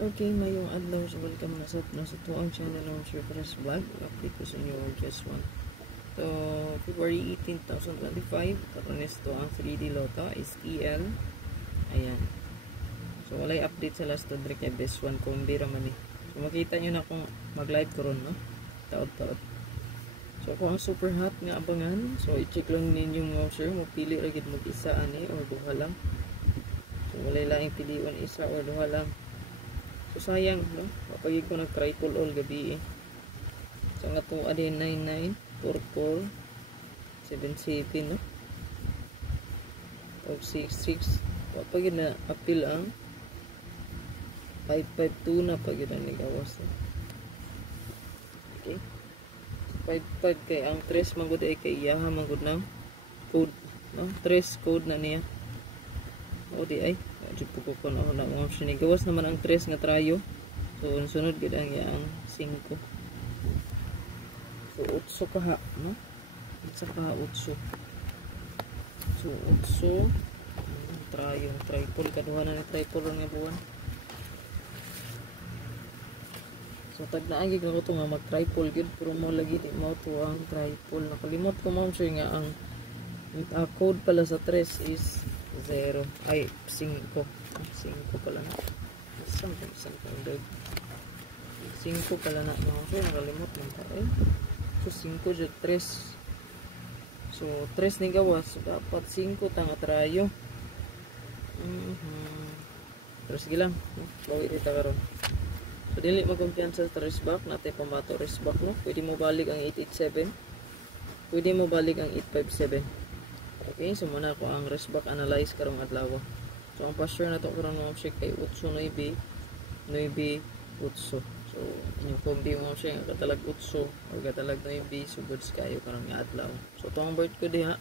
Okay, mayong adlaw sa welcome na sa tuang channel ng Surprise Vlog. Update ko sa inyo just one. So, February 18, 2025. Karoon is to ang 3D Lotto is EL. Ayan. So, walay update sa last to kay best one kung bira man eh. So, makita nyo na kung mag-live ko ron, no? Taot-taot. So, kung ang super hot nga abangan, so, i-check lang ninyo mga sir. Mapili agad mag-isa ani or duha lang. So, walay lang piliwan isa or duha lang. So sayang, no? Kapag ko nag-triple all gabi eh. So nga itong adin 994477, no? Tawag 66. Kapag na appeal ang 552 na pag yun ang nagawas. Okay. 55 kay ang 3 manggod ay kay iyaha manggod ng code, no? 3 code na niya. O di ay po ko na una mo sinigawas naman ang 3 nga trayo. So sunod gid ang yang 5. So 8 kaha, no? Isa kaha 8. So 8 trayo, triple kaduha na ni triple nga buwan. So tag naagi ko to nga mag triple gid pero mo lagi di mo to ang triple. Nakalimot ko mo sure nga ang code pala sa 3 is 0 ay 5 pala na isang dag 5 pala na no? So nakalimot lang tayo so 5 dyan 3 so 3 ni gawas so dapat 5 tanga trayo pero sige lang bawi rita karon so dili magkumpiyansa sa resback natin pamato resback no pwede mo balik ang 887 pwede mo balik ang 857. Okay, so muna ko ang resback analyze karong adlaw. So ang pasture na to karon mo check kay 8 9 8. So yung kombi mo siya nga katalag 8 o katalag 9 sugod kayo karong adlaw. So to ang birth ko diha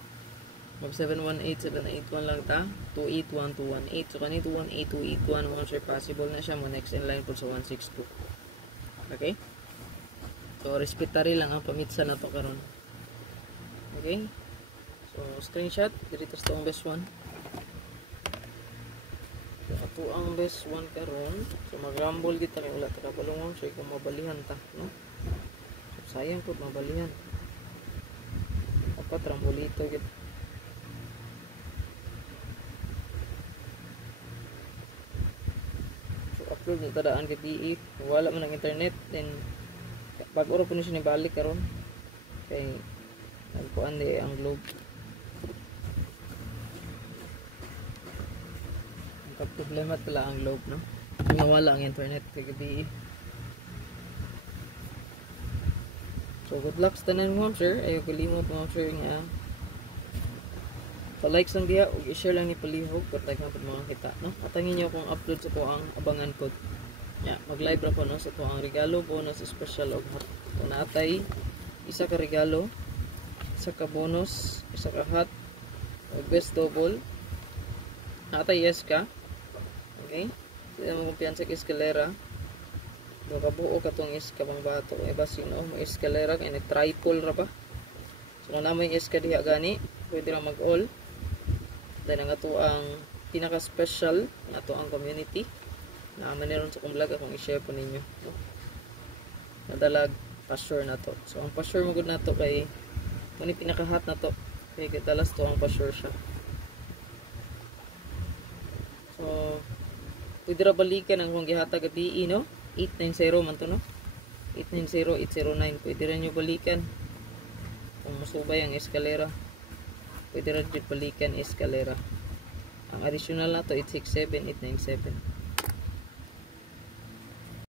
mag 718781 lang ta 281218. So kanito 18281 mo siya possible na siya mo next in line po sa 162. Okay? So respetary lang ang pamitsa na to karon. Okay? So, screenshot, dito sa itong best one. So, ito ang best one karon. So, mag-rumble kita kaya wala ta kapalungon. So, kung mabalihan ta, no? So, sayang po, mabalihan. Dapat rambolito gitu. So, upload na tadaan kay DE. Wala man ang internet. Then, pag-uro po niya balik karon. Kay, nagpuan di ang globe. Problema tala ang load, no? Nawala ang internet kay gabi. So good luck sa tanan mo sir. Ayo kalimot mo sir nga pa-like sang diha ug i-share lang ni palihog patay nga pud mga kita, no? Atangin niyo kung upload sa ko ang abangan pod. Mag-live ra ko no sa to ang regalo bonus special og hot. So natay isa ka regalo, isa ka bonus, isa ka hot, ug best double. Natay yes ka. Okay? Sila mo kumpiyansa sa eskalera. Kabuo ka itong iska pang bato. E ba sino? May eskalera. Kaya triple ra pa. So kung naman yung iska diha gani, pwede lang mag-all. Dahil nga ito ang pinaka-special na ito ang community. Naaman niron sa kumlaga kung i-share po ninyo. No? Nadalag pa-sure na to. So ang pa-sure mo na to kay kung pinaka-hot na to. Kaya kitalas to ang pa-sure siya. So pwede ra balikan ang kung gihatag gabi, no? 890 man to, no? 890-809. Pwede rin nyo balikan. Kung masubay ang eskalera, pwede rin balikan eskalera. Ang additional na to, 867-897.